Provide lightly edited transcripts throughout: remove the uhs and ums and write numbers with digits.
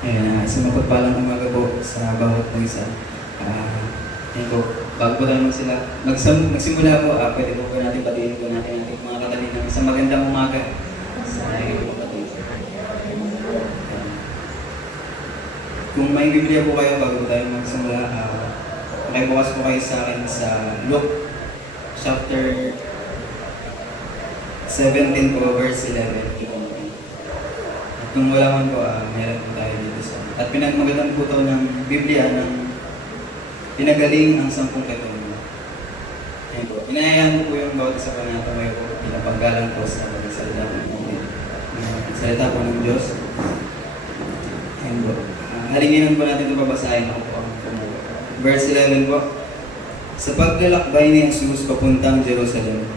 Ayan, sumapagpalang umaga po sa bawat po isa. Yan po, bago po tayo magsimula po, pwede po natin batiin po natin ating mga katalin ng isang magandang umaga sa ating mga kapatid. Kung may Biblia po kayo bago tayo magsimula, pakibukas po kayo sa akin sa Luke chapter 17 po, verse 11. At kung wala man po, meron po tayo dito sa at pinagmagandang po ito ng Biblia ng pinagaling ang 10 katulad. Ayan po. Inayaan ko po yung bawat isa pa na tumayo po. Pinapanggalang po sa salita po ng salita po ng Diyos. Ayan po. Halinginan po natin ito babasahin. Ako po ang pumuha. Verse 11 po. Sa paglalakbay ni Jesus papuntang Jerusalem,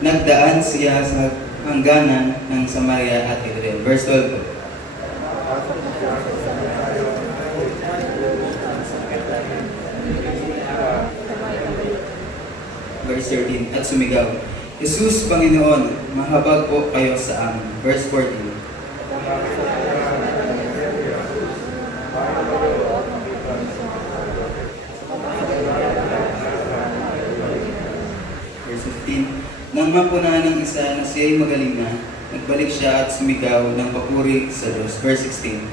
nagdaan siya sa hangganan ng Samaria at Israel. Verse 12 po. Verse 13, at sumigaw, Jesus, Panginoon, mahabag po kayo sa amin. Verse 14. Verse 15, nang mapunahan ng isa na siya'y magaling na, nagbalik siya at sumigaw ng papuri sa Diyos. Verse 16.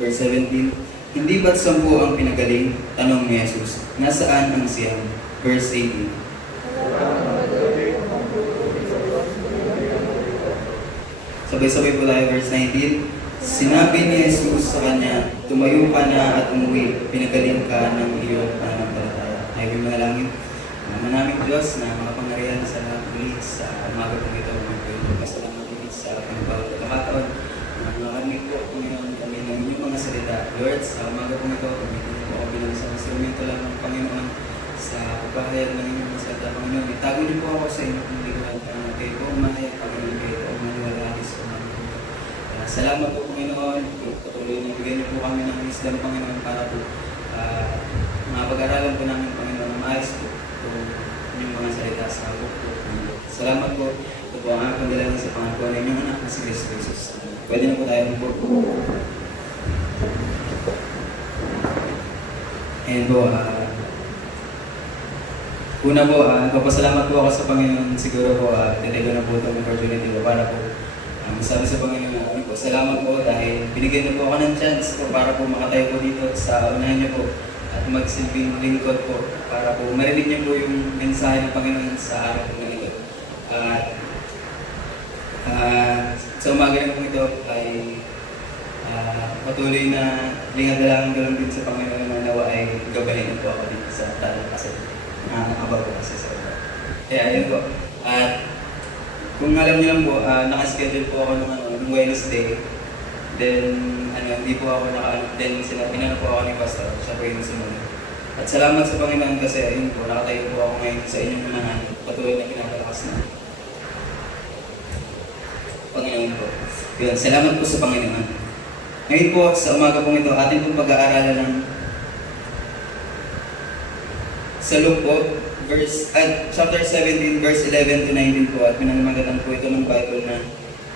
Verse 17, hindi ba't 10 ang pinagaling? Tanong ni Jesus. Nasaan ang siyam? Verse 18. Sabay-sabay po tayo, verse 19. Sinabi ni Jesus sa kanya, tumayo ka na at umuwi, pinagaling ka ng iyong pananampalataya. Ay, yung mga langit. Manaming Diyos na makapangyarihan sa muli sa umaga po ito. Magpasalamat din sa ating bawat pagkakataon. Makamit po, Panginoon, kami ng inyong mga salita. Lord, sa umaga po ito, kami po kami ng isang instrumento lang ng Panginoon sa pagpahayag ng inyong mga salita, Panginoon. Itago niyo po ako sa inyong pumilihan. Kayo po umahayag, Panginoon, kayo po maniwala sa umaga po ito. Salamat po, Panginoon. Patuloy na bigyan niyo po kami ng wisdom, Panginoon, para po mapag-aralan po namin, Panginoon, na maayos po yung mga salita sa buko po. Salamat po. Ito po ang aking dalangin sa pangalan ng inyong anak na si Kristo Jesus. Pwede na po tayo po. And po, una po, nagpapasalamat po ako sa Panginoon. Siguro po, tinay ko na po itong opportunity ko para po masabi sa Panginoon na po. Salamat po dahil binigyan niyo po ako ng chance po para po makatayo po dito sa unahan niyo po at magsilbing lingkod po para po marinig niyo po yung mensahe ng Panginoon sa araw po na ito. Sa umaga na po ito ay patuloy na lingadalangin ko lang din sa Panginoon na nawa ay gabahin po ako dito sa tanong kasi nakakabag po kasi sa iba. Kaya ayun po. At kung alam niyo lang po, nakaschedule po ako ng Wednesday. Then, hindi po ako then pinano po ako ni Pastor. Siya po yung sumunod. At salamat sa Panginoon kasi ayun po, nakatayo po ako ngayon sa inyong unahan. Patuloy na kinakalakas na Panginoon po. Yun, salamat po sa Panginoon. Ngayon po, sa umaga pong ito, atin pong pag-aaralan ng sa Luke po, chapter 17, verse 11 to 19 po, at pinanamagatan po ito ng Bible na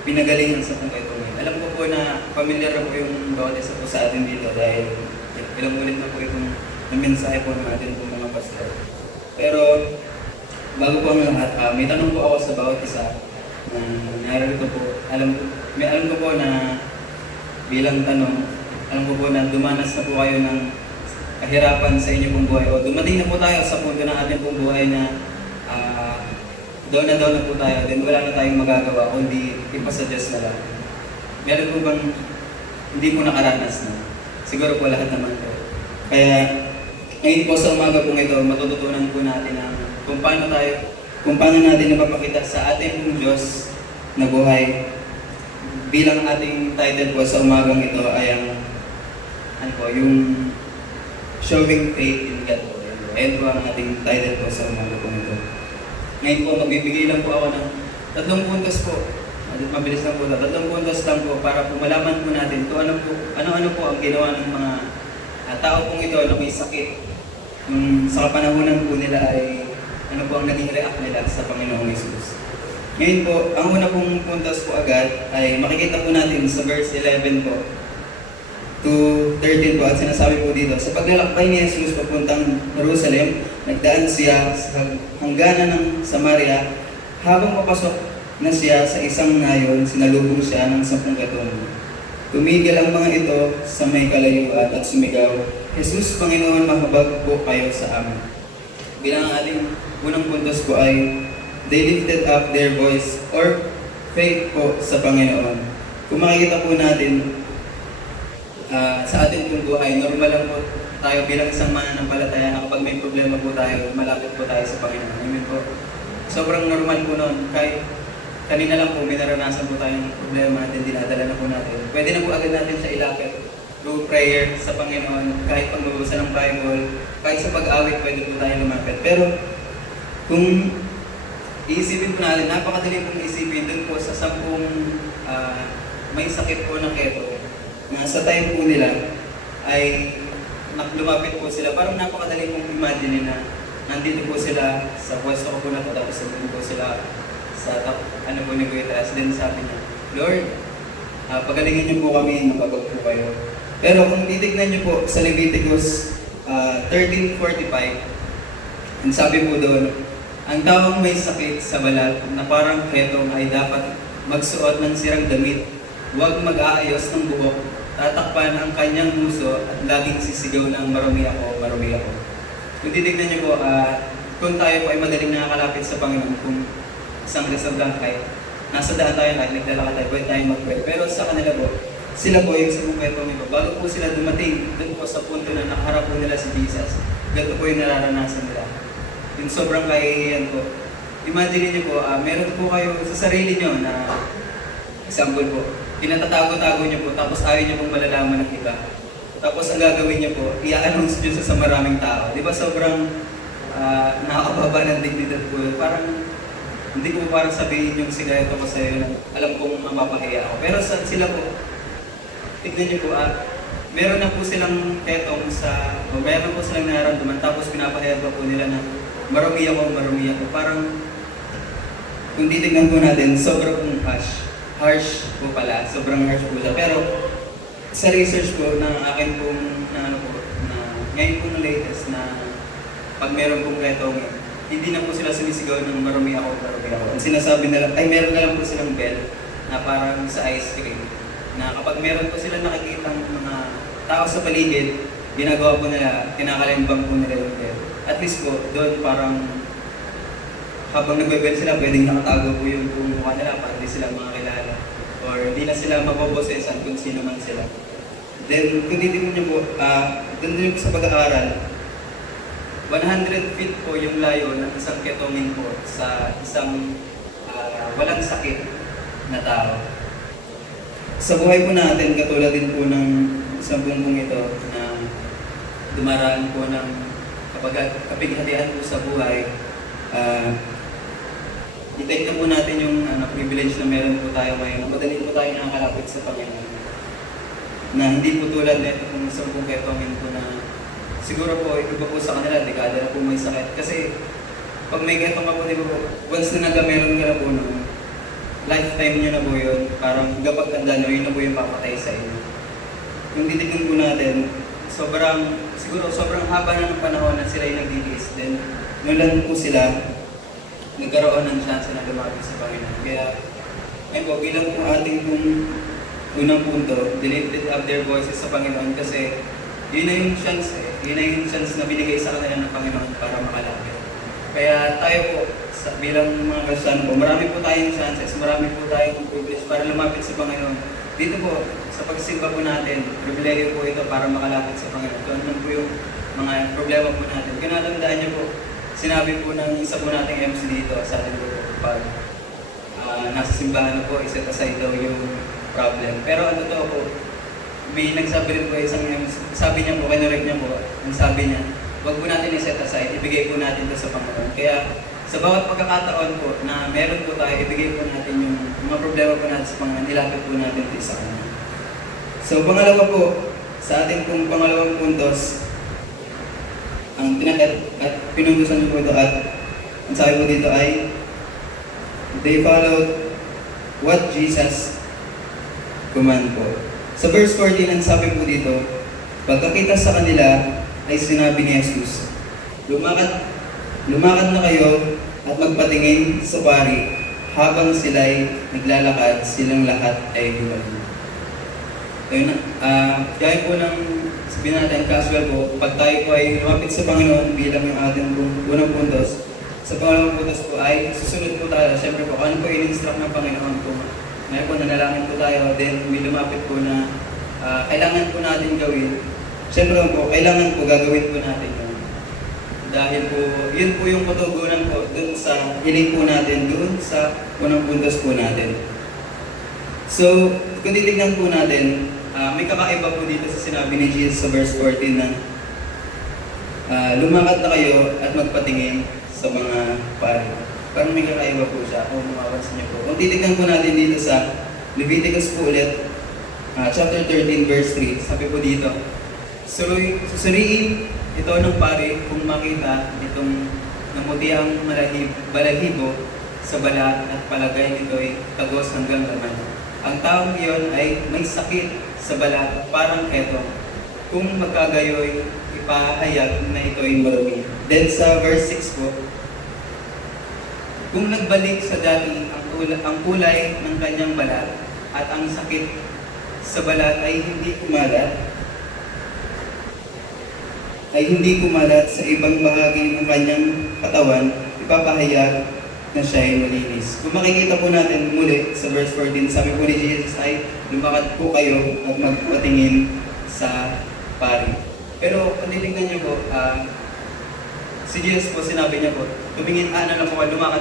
pinagaling ng 10 katulad. Alam ko po na familiar na po yung bawat isa po sa atin dito dahil ilang ulit na po itong mensahe po ng atin po mga pastor. Pero bago po ang lahat, may tanong po ako sa bawat isa na narito po. Alam ko po na bilang tanong, alam ko po na dumanas na po kayo ng kahirapan sa inyo pong buhay o dumating na po tayo sa punto ng ating pong buhay na doon na po tayo, then wala na tayong magagawa kundi ipasa Diyos na lang. Meron po bang hindi po nakaranas na? Siguro po lahat naman po. Kaya ngayon po sa umaga pong ito, matututunan po natin kung paano natin napapakita sa ating pong Diyos na buhay. Bilang ating title po sa umagang ito ay yung Showing Faith in God po. Ayan po ang ating title po sa umaga pong ito. Ngayon po, magbibigay lang po ako ng 3 puntos po. Mabilis lang po. 3 puntos lang po para po malaman po natin kung ano-ano po ang ginawa ng mga tao pong ito na may sakit. Sa kapanahunan po nila ay ano po ang naging react nila sa Panginoong Jesus. Ngayon po, ang una pong puntos po agad ay makikita po natin sa verse 11 po to 13 po, at sinasabi po dito, sa paglalakbay ni Jesus papuntang Jerusalem, nagdaan siya sa hangganan ng Samaria. Habang papasok na siya sa isang nayon, sinalubong siya ng 10 katuno. Tumigil ang mga ito sa may kalayuan at sumigaw, Jesus, Panginoon, mahabag po kayo sa amin. Bilang ang ating unang puntos po ay, they lifted up their voice or faith po sa Panginoon. Kung makikita po natin, sa ating pong buhay, normal lang po tayo bilang isang mananampalataya na kapag may problema po tayo, malapit po tayo sa Panginoon. Amen po. Sobrang normal po noon. Kahit kanina lang po may naranasan po tayong problema at dinadala na po natin. Pwede na po agad natin siya ilapit through prayer sa Panginoon, kahit pagbabasa ng Bible, kahit sa pag-awit pwede po tayo lumapit. Pero kung iisipin po natin, napakadali pong isipin dun po sa 10 may sakit po ng keto, na sa time po nila ay lumapit po sila. Parang napakadali pong imagine na nandito po sila sa pwesto ko po na po, tapos sabihin po sila sa ano po ni Kuya Taas. Then sabi niya, Lord, pagalingin niyo po kami, napabag po kayo. Pero kung titignan niyo po sa Leviticus 13:45, ang sabi po doon, ang taong may sakit sa balat na parang ketong ay dapat magsuot ng sirang damit, huwag mag-aayos ng buhok, tatakpan ang kanyang muso at laging sisigaw ng marumi ako, marumi ako. Kung titignan niyo po, kung tayo po ay madaling nakakalapit sa Panginoon, kung isang restaurant kahit nasa daan tayo, kahit naglalakad tayo, pwede tayo mag-pray. Pero sa kanila po, sila po yung sa mukha ito, bago po sila dumating, doon po sa punto na nakaharap po nila si Jesus, ganito po yung nararanasan nila. Yung sobrang kahihiyan po. Imagine niyo po, meron po kayo sa sarili niyo na, example po, pinatatago-tago niyo po, tapos ayaw niyo pong malalaman ng iba. Tapos ang gagawin niyo po, i-announce niyo sa maraming tao. Di ba sobrang nakakababa ng dignidad po. Parang, hindi ko parang sabihin yung sikreto ko sa'yo na alam kong mapapahiya ako. Pero sila po, tignan niyo po, meron na po silang ketong o meron po silang nararamdaman, tapos pinapahayag pa po nila na marumi ako, marumi ako. Parang, kung titignan po natin, sobrang harsh po pala, sobrang harsh po siya. Pero, sa research ko na akin pong, ngayon pong latest na pag meron pong ketong, hindi na po sila sumisigaw ng marumi ako, marumi ako. Ang sinasabi nila, ay meron na lang po silang bell na parang sa ice cream, na kapag meron po sila nakikitang mga tao sa paligid, ginagawa po nila, kinakalimbang po nila yung bell. At least po, doon parang habang nagbe-bell sila, pwedeng nakatago po yung mukha nila para hindi sila makakilala. Or hindi na sila mabobosesan kung sino man sila. Then, kung titignan niyo po, doon din po sa pag-aaral, 100 feet po yung layo ng isang ketongin po sa isang walang sakit na tao. Sa buhay po natin, katulad din po ng isang bumbong ito na dumaraan po ng kapighatian po sa buhay, i-take na po natin yung privilege na meron po tayo ngayon. Madali po tayo nakakalapit sa Panginoon. Na hindi po tulad na ito kung isang buong ketongin po na siguro po, iba po sa kanila, dekada na po may sakit. Kasi, pag may ketong ka po, di ba po, once na nagameron ka na po, lifetime nyo na po yun, parang kapag tanda nyo, yun na po yung papatay sa inyo. Kung titignan po natin, siguro sobrang haba na ng panahon na sila yung nagdidis. Then, nulan po sila, nagkaroon ng chance na lumapit sa Panginoon. Kaya, ngayon po, bilang po ating pong unang punto, they lifted up their voices sa Panginoon kasi yun na yung chance Yun na yung chance na binigay sa kanila ng Panginoon para makalapit. Kaya tayo po, bilang mga Kristiyano po, marami po tayong chances, marami po tayong privilege para lumapit sa Panginoon. Dito po, sa pagsimba po natin, pribilegyo po ito para makalapit sa Panginoon. Doon po yung mga problema po natin. Kinatandaan niyo po, sinabi po ng isa po nating MC dito sa atin po, pag nasa simbahan na po, iset aside daw yung problem. Pero ang totoo po, may nagsabi rin po isang sabi niya po, kinurek niya po, ang sabi niya, huwag po natin i-set aside, ibigay po natin ito sa Panginoon. Kaya sa bawat pagkakataon po na meron po tayo, ibigay po natin yung mga problema po natin sa Panginoon, nilapit po natin ito sa Kanya. So pangalawa po, sa ating pong pangalawang puntos, ang pinuntusan niyo po ito at Ang sabi po dito ay, they followed what Jesus command po. Sa verse 14, ang sabi po dito, pagkakita sa kanila ay sinabi ni Jesus, lumakad na kayo at magpatingin sa pari. Habang sila'y naglalakad, silang lahat ay gumaling. Gaya po ng sabihin natin, casual po, pag tayo po ay lumapit sa Panginoon bilang yung ating unang puntos, sa pangalawang puntos po ay susunod po tayo. Siyempre po, ano po in-instruct ng Panginoon po? Ngayon po, nanalangin po tayo, then may lumapit po na kailangan po natin gawin. Siyempre po, kailangan po gagawin po natin yun. Dahil po, yun po yung katugunan po dun sa hiling po natin, dun sa unang puntos po natin. So, kung titignan po natin, may kakaiba po dito sa sinabi ni Jesus sa verse 14 na lumakad na kayo at magpatingin sa mga pari. Parang may kakaiba po siya kung mapapansin niyo po. Kung titignan po natin dito sa Leviticus po ulit, chapter 13 verse 3, sabi po dito, susuriin ito ng pari kung makita itong namutiang balahibo sa balat at palagay nito'y tagos hanggang laman. Ang taong iyon ay may sakit sa balat parang keto. Kung magkagayoy, ipahayag na ito'y marumi. Then sa verse 6 po, kung nagbalik sa dati ang kulay ng kanyang balat at ang sakit sa balat ay hindi kumalat sa ibang bahagi ng kanyang katawan, ipapahayag na siya ay malinis. Kung makikita po natin muli sa verse 14, sabi po ni Jesus ay, lumakad po kayo at magpatingin sa pari. Pero kung titignan niyo po, si Jesus po, sinabi niya po, lumakad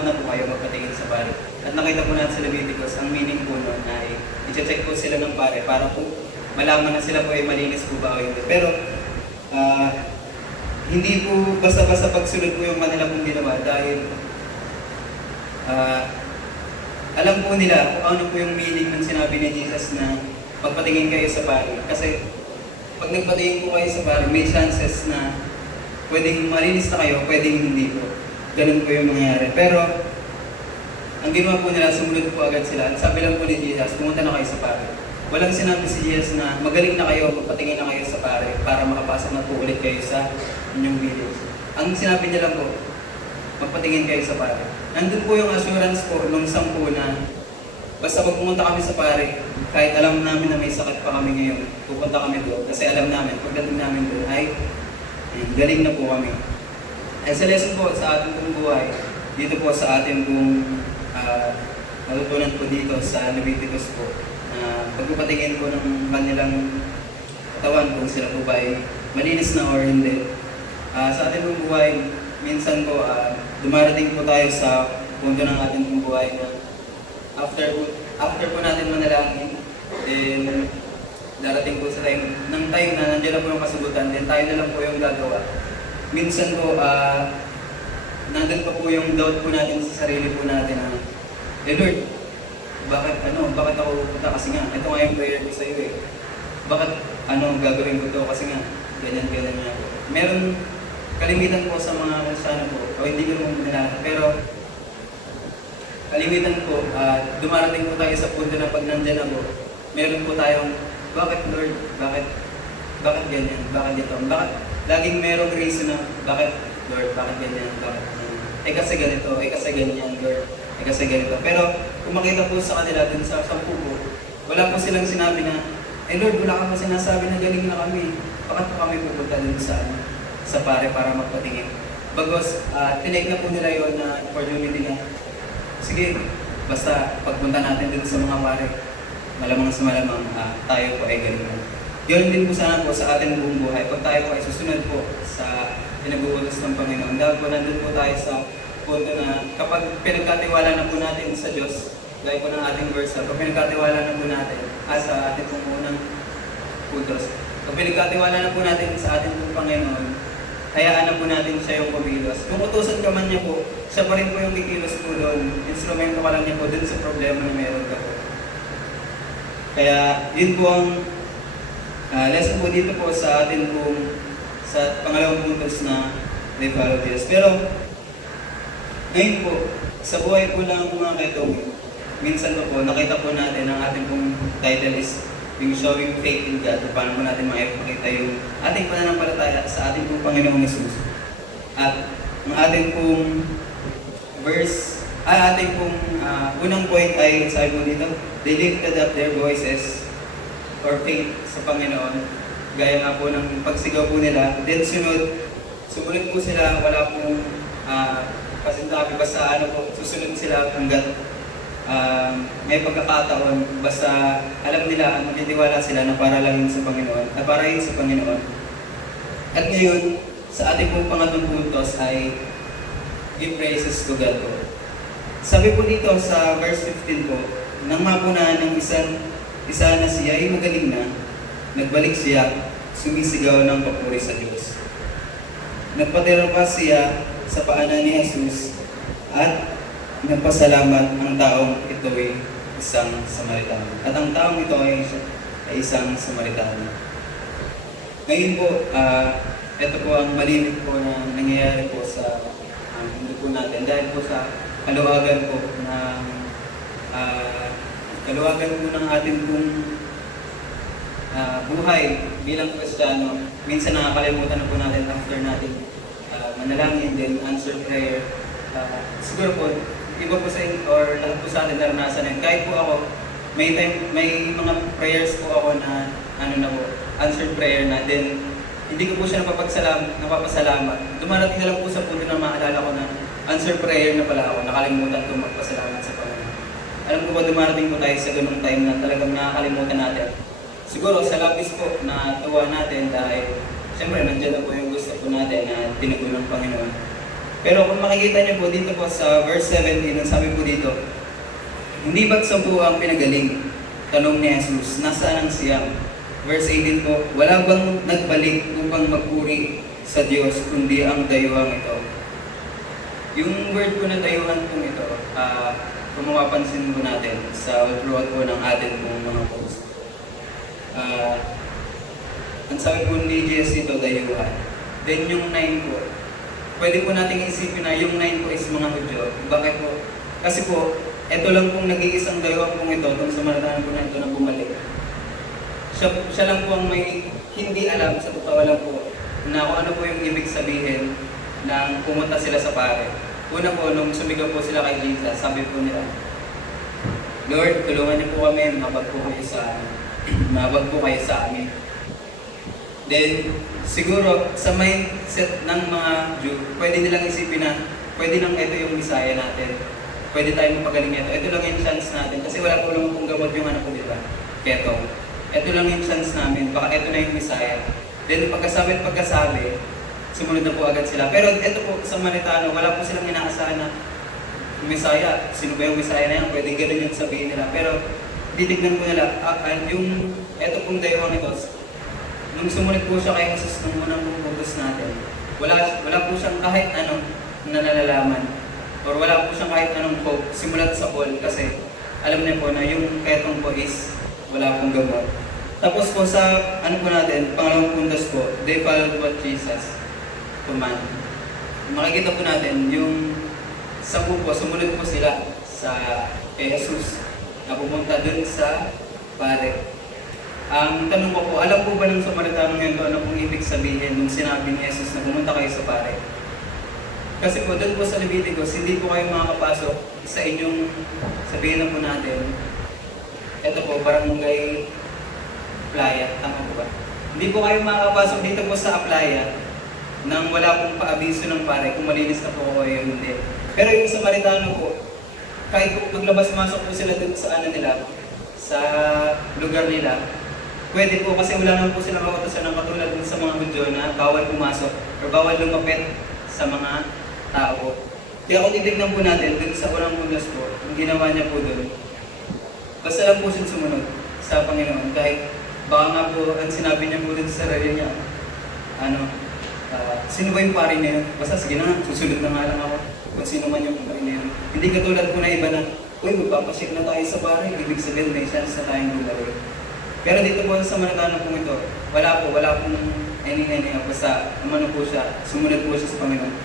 na po kayo magpatingin sa pari. At nakita po natin sa Leviticus, ang meaning po nun ay, i-check po sila ng pari para po malaman na sila po ay malinis po ba o hindi. Pero, hindi po basta-basta pagsunod po yung kanila pong ginawa dahil alam po nila kung ano po yung meaning ng sinabi ni Jesus na magpatingin kayo sa pari. Kasi pag nagpatingin po kayo sa pari, may chances na pwedeng malinis na kayo, pwedeng hindi po. Ganun po yung mangyayari. Pero ang ginawa po nila, sumunod po agad sila. At sabi lang po ni Jesus, pumunta na kayo sa pari. Walang sinabi si Jesus na magaling na kayo, magpatingin na kayo sa pare para makapasok na po ulit kayo sa inyong village. Ang sinabi niya lang po, magpatingin kayo sa pare. Nandun po yung assurance po nung 10 na basta pag pumunta kami sa pare, kahit alam namin na may sakit pa kami ngayon, pupunta kami doon. Kasi alam namin, pagdating namin doon ay galing na po kami. Ay sa lesson po sa ating pong buhay, dito po sa ating pong natutunan po dito sa Leviticus po, pagpapatingin po ng kanilang katawan kung sila po ba ay malinis na or hindi. Sa ating pong buhay, minsan po dumarating po tayo sa punto ng ating pong buhay na after po natin manalangin, then darating po sa time na nandiyan na po yung kasagutan, then tayo na lang po yung gagawa. Minsan po, nandun pa po yung doubt po natin sa sarili po natin na, Lord, bakit ako pupunta kasi nga, ito nga yung prayer ko sa iyo eh. Bakit gagawin ko to kasi nga, ganyan nga po. Meron kalimitan po sa mga kasana po, o hindi ko naman binalata, pero kalimitan po, dumarating po tayo sa punto na pag nandyan na po, meron po tayong, bakit Lord, bakit ganyan, bakit ito, bakit laging merong reason na, bakit Lord, bakit ganyan, bakit kasi ganito, kasi ganyan Lord, kasi ganito. Pero kung makita po sa kanila dun sa 10 po, wala po silang sinabi na, Lord, wala ka po sinasabi na galing na kami. Bakit po kami pupunta dun sa pare para magpatingin? Bagos, tinake na po nila yon na opportunity na, sige, basta pagpunta natin dun sa mga pare, malamang sa malamang tayo po ay galing na. Yun din po sana po sa ating buong buhay. Pag tayo po ay susunod po sa pinag-uutos ng Panginoon, dahil po nandun po tayo sa punto na kapag pinagkatiwala na po natin sa Diyos, gaya po ng ating verse, kapag pinagkatiwala na po natin sa ating pong unang puntos, kapag pinagkatiwala na po natin sa ating pong Panginoon, hayaan na po natin siya yung kumilos. Kung utusan ka man niya po, siya pa rin po yung kikilos po doon. Instrumento ka lang niya po doon sa problema na meron ka po. Kaya yun po ang lesson po dito po sa atin pong sa pangalawang puntos na may follow this. Pero Ngayon po, sa buhay po lang mga kaitong, minsan po nakita po natin ang ating pong title is yung showing faith in God, paano po natin maipakita yung ating pananampalataya sa ating pong Panginoong Hesus. At ang ating pong ating pong unang point ay sabi mo dito, they lifted up their voices or faith sa Panginoon, gaya nga po ng pagsigaw po nila. Then sumunod po sila, wala pong pasintabi, basta susunod sila hanggat may pagkakataon, basta alam nila, magtitiwala sila na para lang yun sa Panginoon, na para yun sa Panginoon. At ngayon, sa ating pong pangatlong puntos ay give praises to God po. Sabi po dito sa verse 15 po, nang mapunahan ng isa na siya ay magaling na, nagbalik siya, sumisigaw ng papuri sa Diyos. Nagpatira pa siya sa paanan ni Jesus at nagpasalamat ang taong ito ay isang Samaritano. At ang taong ito ay isang Samaritano. Ngayon po, ito po ang malimit po na nangyayari po sa mundo po natin. Dahil po sa kaluwagan po ng ating pong buhay bilang Kristiyano. Minsan nakakalimutan na po natin after natin manalangin, then answer prayer. Siguro po, iba po sa inyo, or lahat po sa atin naranasan yan. Kahit po ako, may mga prayers po ako na answered prayer na, then hindi ko po siya napapasalamat. Dumarating na lang po sa punto na maalala ko na answered prayer na pala ako, nakalimutan ko magpasalamat sa Panginoon. Alam ko ba dumarating po tayo sa ganung time na talagang nakakalimutan natin. Siguro sa labis po na tuwa natin dahil siyempre nandiyan na po yung gusto po natin na tinago ng Panginoon. Pero kung makikita niyo po dito po sa verse 17, ang sabi po dito, hindi ba't 10 ang pinagaling? Tanong ni Jesus, nasaan ang siyam? Verse 18 po, wala bang nagbalik upang magpuri sa Diyos kundi ang dayuhang ito? Yung word po na dayuhan po ito, kung mapapansin po natin sa throughout po ng atin pong mga post. Ang sabi po ni Jesus ito, dayuhan. Then yung 9 po, pwede po natin isipin na yung 9 po is mga Hudyo. Bakit po? Kasi po, ito lang pong nag-iisang dayuhan pong ito, itong Samaritano po na ito na bumalik. Siya lang po ang may hindi alam, sa totoo lang po, na kung ano po yung ibig sabihin nang pumunta sila sa pare. Una po, nung sumigaw po sila kay Jesus, sabi po nila, Lord, tulungan niyo po kami, mabag po kayo sa amin. Then, siguro, sa mindset ng mga Jew, pwede nilang isipin na, pwede lang ito yung Messiah natin. Pwede tayong mapagaling ito. Ito lang yung chance natin. Kasi wala po lang kung gamot yung anak ko, diba? Keto. Ito lang yung chance namin. Baka ito na yung Messiah. Then, pagkasabi, sumunod na po agad sila. Pero ito po, sa Samaritano, wala po silang inaasahan na Messiah. Sino ba yung Messiah na yan? Pwede ganun yung sabihin nila. Pero, titignan po nila, ito pong dayuhang ito, nung sumunod po siya kay Jesus nung unang pupuntos natin, wala po siyang kahit anong nalalaman or wala po siyang kahit anong hope simulat sa all kasi alam niya po na yung ketong po is wala pong gamot. Tapos po sa po natin, pangalawang puntos po, they followed what Jesus command. Makikita po natin yung 10 po, sumunod po sila kay Jesus na pumunta dun sa pare. Ang tanong ko po, alam po ba ng Samaritano ngayon ano pong ibig sabihin nung sinabi ni Jesus na pumunta kayo sa pare? Kasi po, doon po sa Leviticus, hindi po kayo makakapasok sa inyong, sabihin na po natin, ito po, barangay playa, tama po ba? Hindi po kayo makakapasok dito po sa playa nang wala pong paabiso ng pare kung malinis na po kayo hindi. Pero yung Samaritano po, kahit po maglabas-masok po sila dito sa nila, sa lugar nila, pwede po kasi wala naman po silang kautosan ng katulad sa mga Hudyo na bawal pumasok or bawal lumapit sa mga tao. Kaya kung titignan po natin dun sa unang puntos po, ang ginawa niya po dun, basta lang po siya sumunod sa Panginoon. Kahit baka nga po ang sinabi niya po dun sa sarili niya, sino ba yung pari na yun? Basta sige na nga, susunod na nga lang ako kung sino man yung pari na yun. Hindi katulad po na iba na, uy, magpapashake na tayo sa pari, ibig sabihin may chance na tayong gulari. Pero dito po sa Samaritano po ito, wala pong any, basta umano po siya, sumunod po siya sa Panginoon.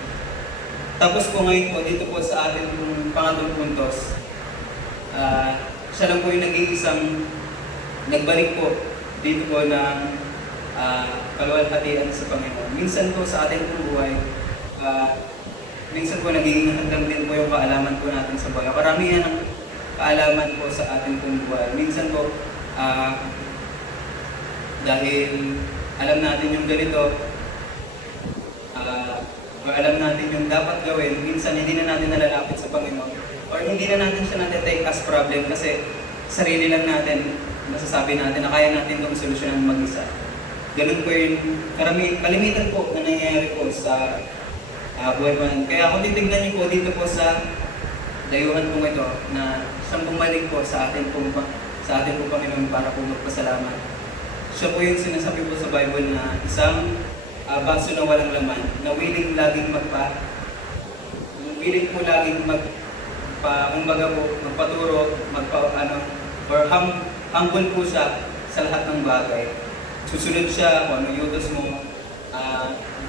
Tapos po ngayon po, dito po sa atin pong pangatlong puntos, siya lang po yung nag-iisang nagbalik po dito po ng kaluwalhatian sa Panginoon. Minsan po sa ating pong buhay, minsan po nagiging hanggang din po yung kaalaman po natin sa buhay. Karamihan ng kaalaman po sa ating pong buhay. Minsan po, dahil alam natin yung ganito, or alam natin yung dapat gawin, minsan hindi na natin nalalapit sa Panginoon. Or hindi na natin siya natin-take as problem kasi sarili lang natin, nasasabi natin na kaya natin itong solusyonan mag-isa. Ganun po yung kalimitan po na nangyayari po sa buhay po. Kaya kung titignan niyo po dito po sa dayuhan po ito na siyang bumalik po sa atin po Panginoon para po magpasalamat. Siya po yung sinasabi po sa Bible na isang baso na walang laman, na willing po laging kumbaga po, magpaturo, humble po siya sa lahat ng bagay. Susunod siya kung ano yutos mo,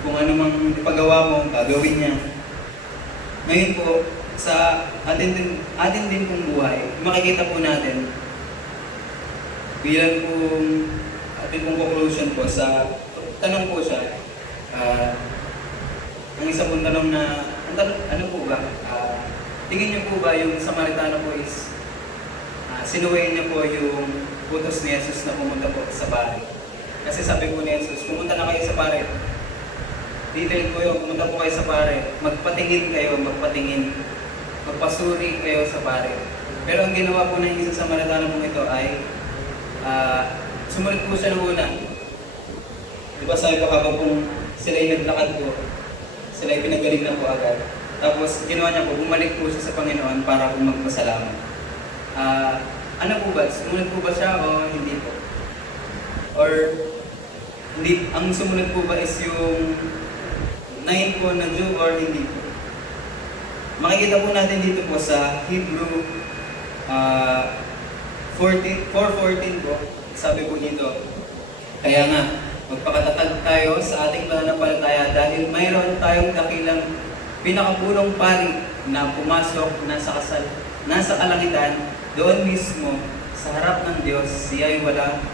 kung ano mang ipagawa mo, gagawin niya. Ngayon po, sa atin din pong buhay, makikita po natin, bilang pong ating pong conclusion po sa tanong po siya, ang isa pong tanong na, ano po ba? Tingin niyo po ba yung Samaritano po is sinuwayin niya po yung utos ni Jesus na pumunta po sa pare? Kasi sabi po ni Jesus, pumunta na kayo sa pare. Detail po yun, pumunta po kayo sa pare. Magpatingin kayo, magpasuri kayo sa pare. Pero ang ginawa po ng isang Samaritano po ito ay sumunod po siya ng una. Diba sabi po habang kung sila yung naglakad po, sila yung pinagaling na po agad. Tapos ginawa niya po, bumalik po siya sa Panginoon para po magpasalamat. Ano po ba? Sumunod po ba siya o hindi po? Or hindi, ang sumunod po ba is yung 9 po na Jew or hindi po? Makikita po natin dito po sa Hebrew 4:14 po, sabi po dito, kaya nga, magpakatatag tayo sa ating pananampalataya dahil mayroon tayong dakilang pinakapulong pari na pumasok nasa kalangitan, doon mismo sa harap ng Diyos, siya'y walang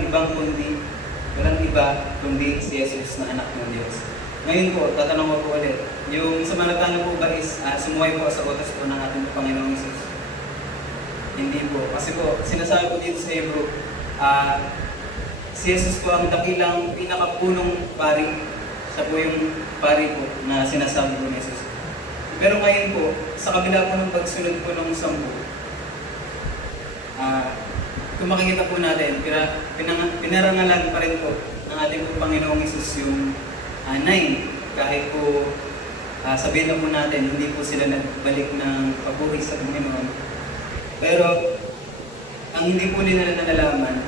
iba kundi si Jesus na anak ng Diyos. Ngayon po, tatanong ko po ulit, yung Samaritano po ba is sumuway po sa utos po ng ating Panginoong Jesus? Hindi po. Kasi po, sinasabi po dito sa Hebrew, si Jesus po ang dakilang pinakapunong pari. Siya po yung pari po na sinasabi po ni Jesus. Pero ngayon po, sa kabila po ng pagsunod po ng 10, kung makikita po natin, pinarangalan pa rin po ng ating po Panginoong Jesus yung 9. Kahit po sabihin na po natin, hindi po sila nagbalik ng papuri sa Panginoon. Pero, ang hindi po nila nalalaman,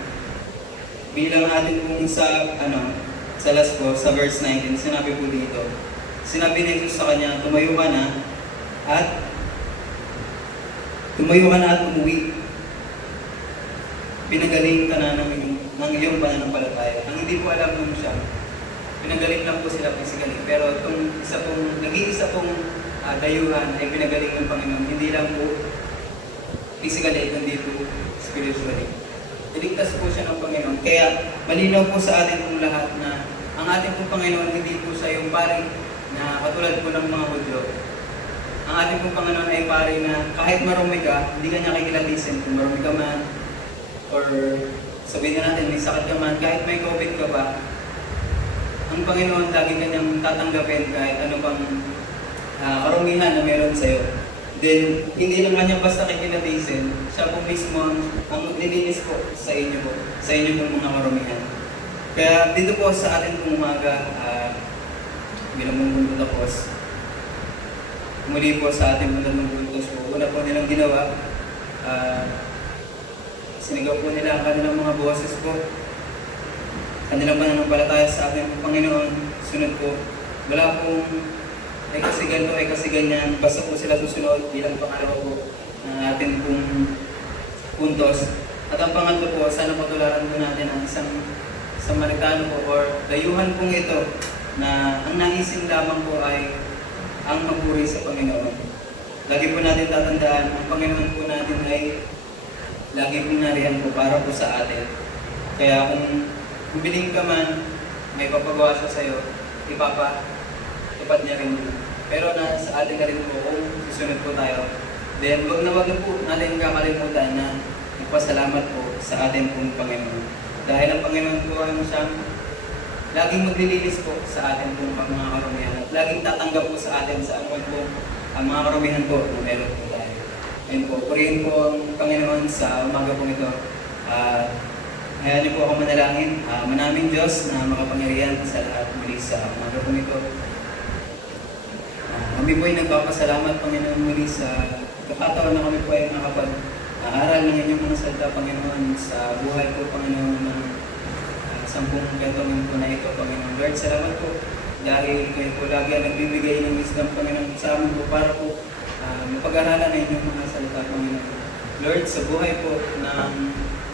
bilang atin pong sa last po, sa verse 19, sinabi po dito, sinabi ni Jesus sa kanya, tumayo ka na at umuwi. Pinagaling ka na ng iyong pananampalataya. Ang hindi po alam nung siya, pinagaling lang po sila physically. Pero itong nag-iisa pong dayuhan ay pinagaling ng Panginoon. Hindi lang po physically, kundi po spiritually. Iligtas po siya ng Panginoon. Kaya malinaw po sa atin pong lahat na ang ating pong Panginoon hindi po siya yung pari na katulad po ng mga Hudyo. Ang ating pong Panginoon ay pari na kahit marumi ka, hindi ka niya kikilatisin. Kung marumi ka man, or sabihin na natin may sakit ka man, kahit may COVID ka pa, ang Panginoon lagi kanyang tatanggapin kahit ano pang karumihan na meron sa'yo. Then, hindi naman niya basta kikilatisin, siya po mismo ang maglilinis po sa inyo pong mga karumihan. Kaya dito po sa atin pong umaga, bilang mong tapos, muli po sa ating mga buntos po, una po nilang ginawa, sinigaw po nila ang kanilang mga boses po, kanilang pananampalataya sa ating Panginoon, sunod po, wala pong ay kasi ganito, ay kasi ganyan, basta po sila susunod bilang pangalawa po ng ating pong puntos. At ang pangatlo po, sana patularan po natin ang isang Samaritano po or dayuhan pong ito na ang naisin lamang po ay ang magpuri sa Panginoon. Lagi po natin tatandaan, ang Panginoon po natin ay lagi po nariyan po para po sa atin. Kaya kung humiling ka man, may papagawa siya sa'yo, ipapatupad niya rin yun. Pero nasa atin na rin po kung susunod po tayo. Then wag na po natin kakalimutan na magpasalamat po sa atin pong Panginoon. Dahil ang Panginoon po ay siyang laging maglilinis po sa atin pong mga karumihan at laging tatanggap po sa atin sa anuman po ang mga karumihan po na meron po tayo. Ayun po, purihin po ang Panginoon sa umaga po ito. Hayaan niyo po ako manalangin. Manaming Diyos na makapangyarihan sa lahat muli sa umaga po ito. Kami po ay nagpapasalamat, Panginoon, muli sa pagkakataon na kami po ay nakapag-aaral ng inyong mga salita, Panginoon, sa buhay po, Panginoon, ng 10 kwentong po na ito, Panginoon. Lord, salamat po dahil kayo po lagi ang nagbibigay ng wisdom, Panginoon, sa amin po para po mapag-aralan ng inyong mga salita, Panginoon. Lord, sa buhay po ng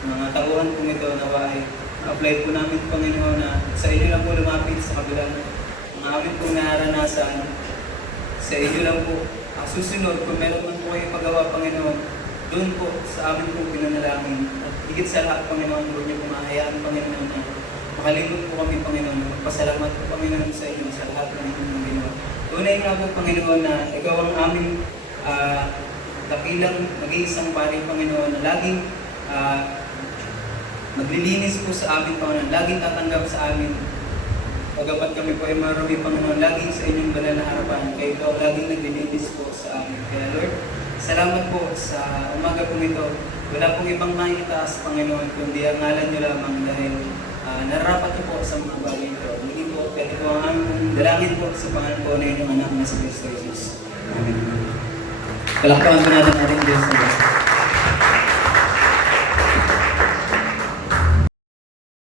mga tauhan po ito, nawa ay apply po namin, Panginoon, na sa inyo lang po lumapit sa kabilang mga amin po naranasan. Sa inyo lang po susunod, kung meron man po kayong pagawa, Panginoon, doon po sa amin po pinanalangin. At higit sa lahat, Panginoon, doon niyo pumahayaan, Panginoon, na makalimot po kami, Panginoon, na magpasalamat po, Panginoon, sa inyo sa lahat ng inyong ginawa. Tunay nga po, Panginoon, na ikaw ang aming dakilang nag-iisang pari, Panginoon, na laging maglilinis po sa amin, Panginoon, laging tatanggap sa amin. Pagapat kami po ay marami, Panginoon, laging sa inyong banal na harapan. Kaya ikaw laging naglilinis po sa amin. Kaya Lord, salamat po sa umaga po ito. Wala pong ibang maitaas, Panginoon, kundi ang ngalan niyo lamang dahil nararapat po sa mga bagay ito. Hindi po, pwede po ang aming dalangin po sa pangalan po na inyong anak na si Cristo Jesus. Amen. Palakpakan po natin ating Diyos.